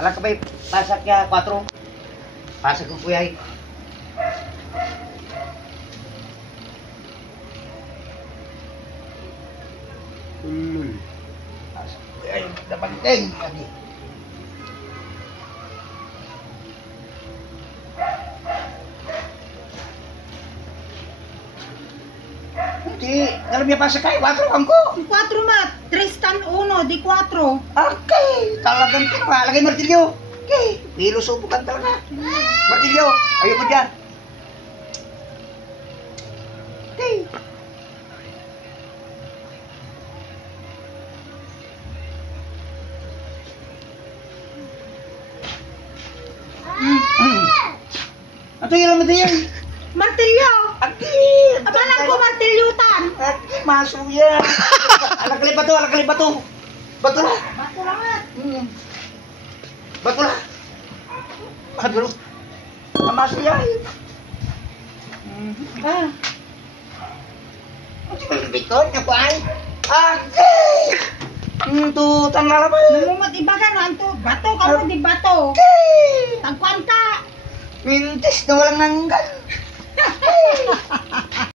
Alam ka ba, pasak ya 4. Pasak ko kuya. Pasak ko kuya. Dapanting. Lagi. Hindi, alam niya pasak kayo. 4 ko. 4 mat. Tristan 1, di 4. Okay, talagang kinuha. Lagay martilyo. Okay, pilusubukan talaga. Martilyo, ayaw mo dyan. Okay. Ato yung martilyo. Martilyo! Okay. Abalang ko martilyutan! Okay, masuk yan. Alak bato, bato. Bato lah. Bato lang. Bato lah. Aduh. Masuk yan. Bikon, ako ay. Okay. Tuh, tanggal apa? Namumat ibagan nanto. Bato ka mo di bato. Okay. Tagkuan ka. Mintis na walang nanggal.